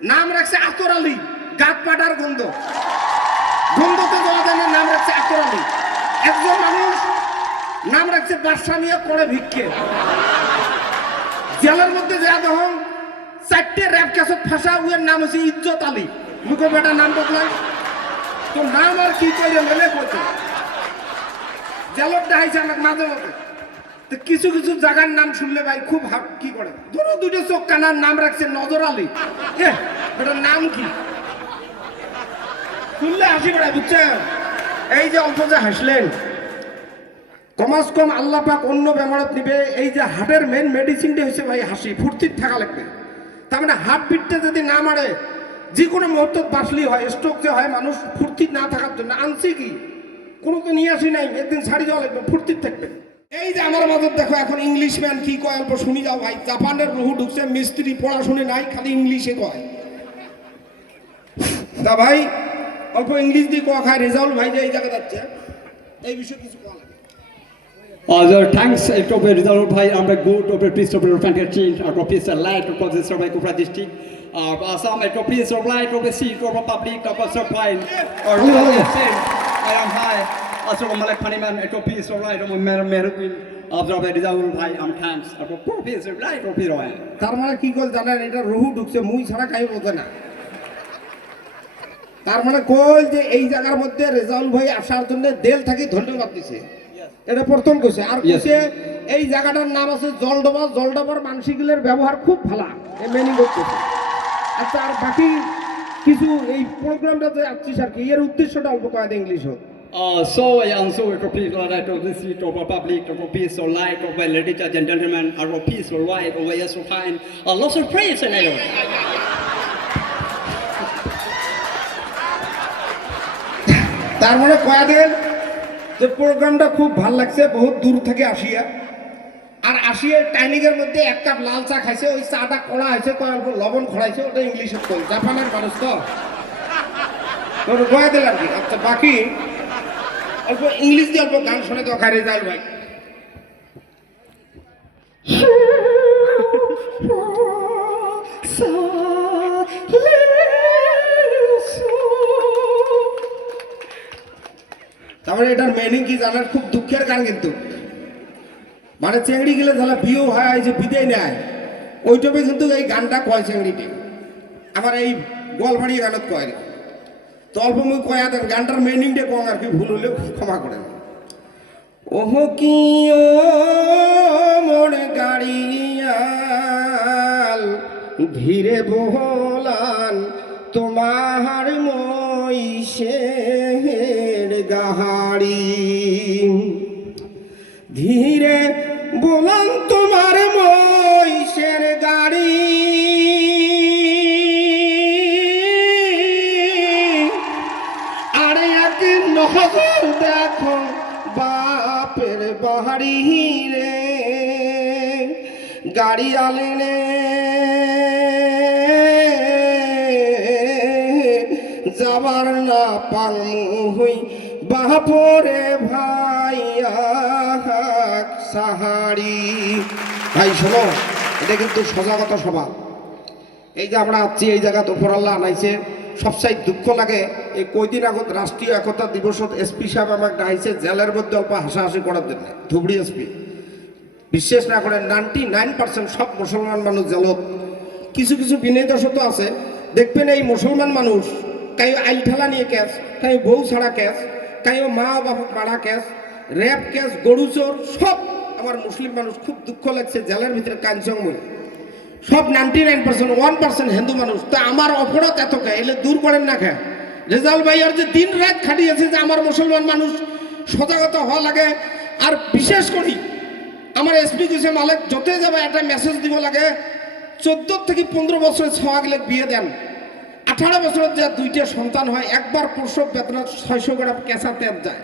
নাম রাখছে আতর আলী, গাত পাটার গন্ধ, গন্ধতে দেওয়া যায় না, নাম রাখছে আতর আলী। একজন মানুষ নাম রাখছে বাদশা নিয়ে করে ভিক্ষে। জেলের মধ্যে যা তখন 4টে র্যাপ ক্যাসেট ফাঁসা, উয়ের নাম হচ্ছে ইজ্জত আলী। মুখে বেটার নাম বদলায় তো নাম আর কি করে মেলে করছে। জেলত দেখাইছে আমাকে মাঝে মাঝে। তো কিছু কিছু জায়গার নাম শুনলে ভাই খুব কি করে, ধরো দুটো চোখ কানার নাম রাখছে নজর আলী। এটার নাম কি শুনলে হাসি বেড়ায়, বুঝছেন? এই যে অল্প যে হাসলেন, কমাস কম আল্লাহ পাক অন্য বেমারত নিবে। এই যে হার্টের মেন মেডিসিনটা হচ্ছে ভাই হাসি, ফুর্তির থাকা লাগবে। তার মানে হার্ট বিটটা যদি না মারে, যে কোনো মুহূর্ত বাঁচলি হয়, স্ট্রোক যে হয় মানুষ ফুর্তির না থাকার জন্য। আনছি কি কোনো তো নিয়ে আসি নাই, একদিন ছাড়ি যাওয়া লাগবে, ফুর্তির থাকবে। এই যে আমার মাঝে দেখো এখন ইংলিশ ম্যান কি কয় অল্প শুনি যাও ভাই। জাপানের বহু ঢুকছে, মিস্ত্রি পড়াশুনে নাই, খালি ইংলিশে কয়। তা ভাই অল্প ইংলিশ দিয়ে কয়া খায় রেজাউল ভাই যে এই জায়গা যাচ্ছে, এই বিষয়ে কিছু কয়া লাগে। Thanks to Rizal Bhai, I'm a good over piece of fantasy, or piece of light, or piece of like Kupra district, some a piece of light, or sea, or public, or pine, or I am high, also Malak Paniman, a piece of light, or Mervin, of Rizal Bhai, I'm thanks, or piece of light, or Piro. তার মানে কি call জানেন, এটা রহু ঢুকছে মুই ছাড়া কাই বোঝে না। তার মানে কল যে এই জায়গার মধ্যে রেজাউল ভাই আসার জন্য দেল থাকি ধন্যবাদ দিছে, এটা প্রথম কইছে। আর কইছে এই জায়গাটার নাম আছে জলডোবা, জলডোবার মানসিকগুলোর ব্যবহার খুব ভালো, এই মেনি করতেছে। আচ্ছা আর বাকি কিছু এই প্রোগ্রামটা যে আসছিস আর কি, এর উদ্দেশ্যটা অল্প কয়েক ইংলিশ হোক। So I answer a piece of light, or this of a public, or piece of light, or ladies and gentlemen, or piece of light, or yes, so fine, lots of praise and I know. তার মানে কয়েকদিন যে প্রোগ্রামটা খুব ভাল লাগছে, বহুত দূর থেকে আসিয়া। আর আসিয়া টাইনিংয়ের মধ্যে 1 কাপ লাল চা খাইছে, ওই চাটা কড়া হয়েছে, কয়েক লবণ খড়াইছে, ওটা ইংলিশে কই, জাপানের মানুষ তো কয়ে দিল আর কি। আচ্ছা বাকি অল্প ইংলিশ দিয়ে অল্প গান শুনে তো খাই রেজাউল ভাই। তারপরে এটার মিনিং কি জানার, খুব দুঃখের গান কিন্তু। মানে চেংড়ি গেলে তাহলে বিয়েও হয়, যে বিদায় নেয় ওইটাবে কিন্তু এই গানটা কয় চেংড়িটি। আমার এই গোয়ালবাড়ি গানত কয় না তো, অল্প মুই কয়া দেন গানটার মিনিংটা কম আর কি, ভুল হলেও ক্ষমা করেন। ওহ কি ও মোর গাড়িয়াল ধীরে বহলান তোমার মইশের গাহাড়ি, ধীরে বলান তোমার মইশের গাড়ি, আরে এক নজর দেখো বাপের বাহারি রে, গাড়ি আলেনে যাবার না পাংমু হই বাপরে ভাইয়া সাহারি। ভাই শোনো, এটা কিন্তু সজাগতা সভা। এই যে আমরা আছি এই জায়গা তো ফরাল্লা আনাইছে, সবসাই দুঃখ লাগে। এই কয়দিন আগত রাষ্ট্রীয় একতা দিবসত এসপি সাহেব আমাকে ডাইছে জেলের মধ্যে অল্প হাসাহাসি করার জন্য। ধুবড়ি এসপি বিশ্বাস না করেন 99% সব মুসলমান মানুষ জেলত। কিছু কিছু বিনয় দশত আছে, দেখবেন এই মুসলমান মানুষ কাই আইল ঠেলা নিয়ে ক্যাস, কাই বউ ছাড়া ক্যাস, কাই মা বাবা মারা ক্যাস, র্যাপ ক্যাস, গরু চোর, সব আমার মুসলিম মানুষ। খুব দুঃখ লাগছে জেলের ভিতরে কাঞ্চনময় সব 99%, 1% হিন্দু মানুষ। তা আমার অপরাধ এত কে, এলে দূর করেন না খা। রেজাউল ভাই আর যে দিন রাত খাটিয়েছে যে আমার মুসলমান মানুষ সজাগত হওয়া লাগে। আর বিশেষ করি আমার এসপি কিছু মালিক যতই যাবে একটা মেসেজ দিব লাগে, 14 থেকে 15 বছরের ছোঁয়া গেলে বিয়ে দেন, 18 বছরের যে 2টা সন্তান হয়, একবার প্রসব বেতনা 600 গ্রাম কেঁচা তেল যায়,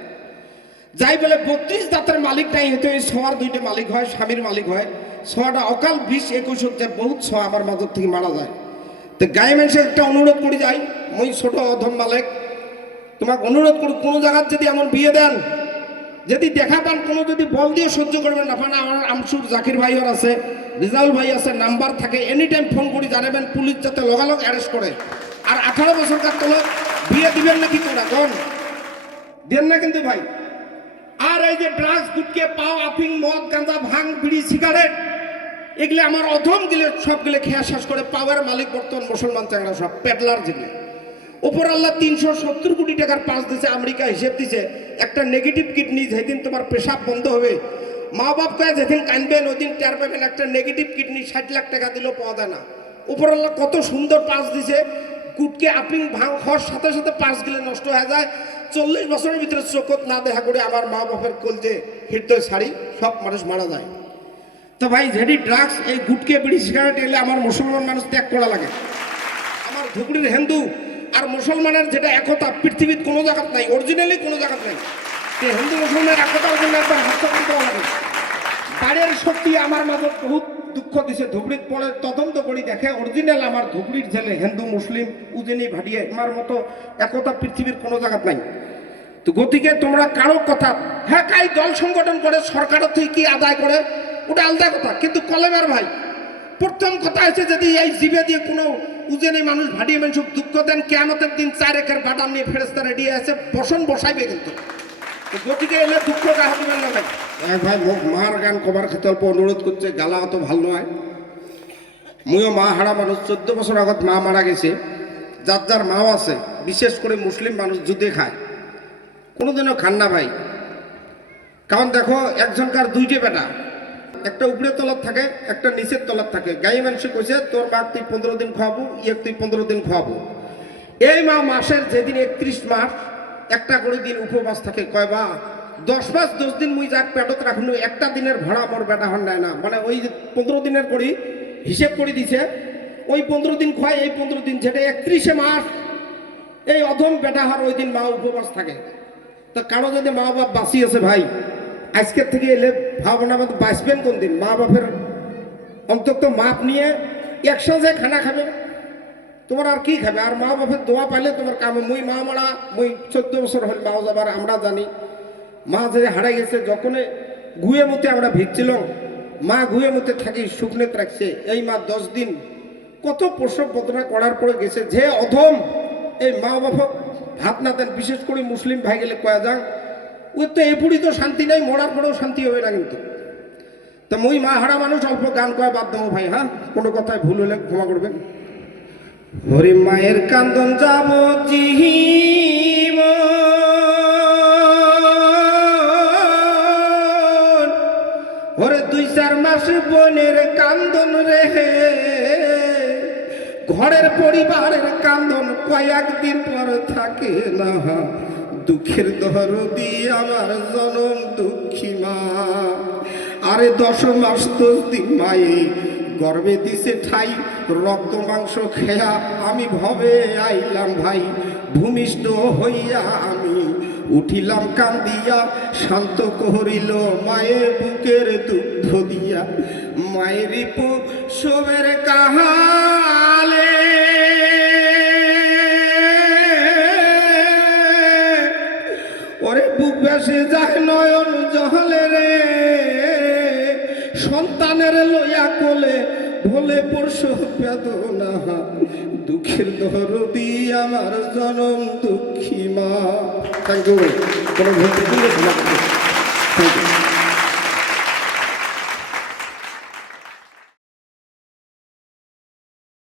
যাই বলে 32 দাঁতের মালিক নাই হয়তো এই ছোঁয়ার 2টা মালিক হয়, স্বামীর মালিক হয়। ছোঁয়াটা অকাল 20-21 যে বহুত ছোঁয়া আমার মাঝের থেকে মারা যায়। তো গায়ে মানুষের একটা অনুরোধ করে যাই, মই ছোট অধম মালিক তোমাকে অনুরোধ করি, কোনো জায়গার যদি এমন বিয়ে দেন যদি দেখা পান কোনো যদি বল দিয়ে সহ্য করবেন না পান, আমার আমসুর জাকির ভাইয়ের আছে, রিজাউল ভাই আছে, নাম্বার থাকে, এনি টাইম ফোন করে জানাবেন, পুলিশ যাতে লগালগ অ্যারেস্ট করে। আর 18 বছরকার তলে বিয়ে দিবেন নাকি তোরা কোন দেন না কিন্তু ভাই। আর এই যে ড্রাগস, গুটকে, পাও, আফিং, মদ, গাঁজা, ভাঙ, বিড়ি, সিগারেট, এগুলো আমার অধম গিলে সবগুলো খেয়া শেষ করে পাওয়ার মালিক বর্তমান মুসলমান চাংড়া সব পেডলার যেগুলো। ওপর আল্লাহ 370 কোটি টাকার পাস দিছে, আমেরিকা হিসেব দিছে। একটা নেগেটিভ কিডনি যেদিন তোমার পেশাব বন্ধ হবে, মা বাপ কয়ে যেদিন কানবেন ওই দিন টের পাবেন। একটা নেগেটিভ কিডনি 60 লাখ টাকা দিলেও পাওয়া যায় না। ওপর আল্লাহ কত সুন্দর পাস দিছে। গুটকে, আপিং, ভাঙ হওয়ার সাথে সাথে পাস গিলে নষ্ট হয়ে যায়। 40 বছরের ভিতরে চোখত না দেখা করে আমার মা বাপের কলজে হৃদয় ছাড়ি সব মানুষ মারা যায়। তো ভাই যেটি ড্রাগস, এই গুটকে, বিড়ি, সিগারেট এলে আমার মুসলমান মানুষ ত্যাগ করা লাগে। আমার ধুবড়ির হিন্দু আর মুসলমানের যেটা একতা পৃথিবীর কোনো জায়গাত নাই, অরিজিনালি কোনো জায়গাত নাই। হিন্দু মুসলমানের একতার জন্য একবার হাসপাতাল দেওয়া লাগে। বাড়ির শক্তি আমার মাঝে বহুত দুঃখ দিছে। ধুবড়ির পরে তদন্ত করি দেখে অরিজিনাল আমার ধুবড়ির ছেলে হিন্দু মুসলিম উজেনি ভাটিয়ে আমার মতো একতা পৃথিবীর কোনো জায়গাত নাই। তো গতিকে তোমরা কারো কথা, হ্যাঁ কাই দল সংগঠন করে সরকারের থেকে কি আদায় করে ওটা আলাদা কথা, কিন্তু কলেমার ভাই প্রথম কথা হচ্ছে যদি এই জিবে দিয়ে কোনো উজেনি মানুষ ভাটিয়ে মানুষ দুঃখ দেন, কিয়ামতের দিন 4 একের বাদাম নিয়ে ফেরেস্তা রেডি আছে, বসন বসাইবে কিন্তু। গতিকে এলে দুঃখ কাহা দিবেন না ভাই। ভাই মোক মার গান কবার খেতে অল্প অনুরোধ করছে, গালা অত ভালো নয়। মুইও মা হারা মানুষ, 14 বছর আগত মা মারা গেছে। যার যার মাও আছে, বিশেষ করে মুসলিম মানুষ যুদ্ধে খায়, কোনোদিনও খান না ভাই। কারণ দেখো একজনকার 2টে বেটা, একটা উপরের তলার থাকে, একটা নিচের তলার থাকে। গাই মানুষে কইছে তোর মা তুই 15 দিন খাওয়াবো, তুই 15 দিন খাওয়াবো। এই মা মাসের যেদিন 31 মাস একটা করে দিন উপবাস থাকে, কয় বা 10 মাস 10 দিন মুই যাক পেটত রাখুন, একটা দিনের ভাড়া মোর বেটা হন নেয় না। মানে ওই 15 দিনের করি হিসেব করে দিছে, ওই 15 দিন খায়, এই 15 দিন যেটা 31 মাস এই অধম বেটা হর ওই দিন মা উপবাস থাকে। তো কারো যদি মা বাপ বাঁচি আছে ভাই, আজকের থেকে এলে ভাবনা বাঁচবেন কোন দিন? মা বাপের অন্তত মাপ নিয়ে একসাথে খানা খাবে, তোমার আর কি খাবে? আর মা বাপের দোয়া পাইলে তোমার কাম। মুই মা মারা, মুই 14 বছর হল মাও যাবার, আমরা জানি মা যে হারাই গেছে। যখন গুয়ে মতে আমরা ভিজছিলাম, মা গুয়ে মতে থাকি শুকনেত রাখছে। এই মা 10 দিন কত প্রসব বদনা করার পরে গেছে। যে অধম এই মা বাপক ভাত না দেন, বিশেষ করে মুসলিম ভাই গেলে কয়া যান, ওই তো এপুরি তো শান্তি নাই, মরার পরেও শান্তি হবে না কিন্তু। তা মুই মা হারা মানুষ, অল্প গান কয়া বাদ দেবো ভাই। হ্যাঁ, কোনো কথায় ভুল হলে ক্ষমা করবেন। হরি মায়ের কান্দন যাব জিহিব, ওরে 2-4 মাস বোনের কান্দন রে, ঘরের পরিবারের কান্দন কয়েকদিন পর থাকে না। দুঃখের দরদি আমার জনম দুঃখী মা, আরে 10 মাস 10 দিন মায়ে গর্বে দিছে ঠাই। রক্ত মাংস খেয়া আমি ভবে আইলাম ভাই, ভূমিষ্ঠ হইয়া আমি উঠিলাম কান্দিয়া। শান্ত করিল মায়ের বুকের দুগ্ধ দিয়া, মায়ের প্রসবের কাহালে ওরে বুক বেসে যায় নয়ন জহলে রে। সন্তানের লইয়া কোলে ভোলে প্রসব বেদনা, দুঃখের দরদি আমার জনম দুঃখী মা। Thank you. কোনো ভুল